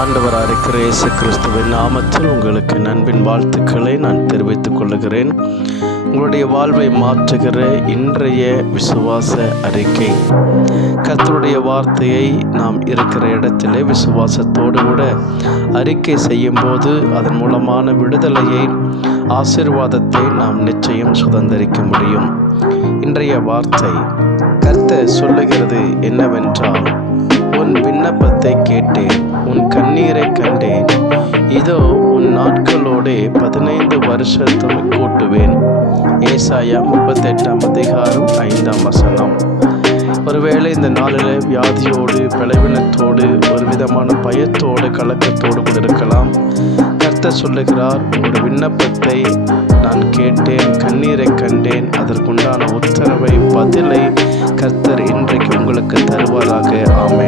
ஆண்டவராக இருக்கிற இயேசு கிறிஸ்துவின் நாமத்தில் உங்களுக்கு நண்பின் வாழ்த்துக்களை நான் தெரிவித்துக் கொள்கிறேன். உங்களுடைய வாழ்வை மாற்றுகிற இன்றைய விசுவாச அறிக்கை. கர்த்தருடைய வார்த்தையை நாம் இருக்கிற இடத்திலே விசுவாசத்தோடு கூட அறிக்கை செய்யும்போது அதன் மூலமான விடுதலையை ஆசீர்வாதத்தை நாம் நிச்சயம் சுதந்திரிக்க முடியும். இன்றைய வார்த்தை கர்த்தர் சொல்லுகிறது என்னவென்றால் உன் விண்ணப்பத்தை கேட்டேன் உன் கண்ணீரை கண்டேன். இதோ உன் நாட்களோடே பதினைந்து வருஷத்தும் கூட்டுவேன். ஏசாயா முப்பத்தெட்டாம் அதிகாரம் ஐந்தாம் வசனம். ஒருவேளை இந்த நாளில் வியாதியோடு பலவீனத்தோடு ஒரு விதமான பயத்தோடு கலக்கத்தோடு கூட இருக்கலாம். கர்த்தர் சொல்லுகிறார் ஒரு விண்ணப்பத்தை நான் கேட்டேன் கண்ணீரை கண்டேன். அதற்குண்டான உத்தரவை பதிலை கர்த்தர் இன்றைக்கு உங்களுக்கு தருவாராக. ஆமே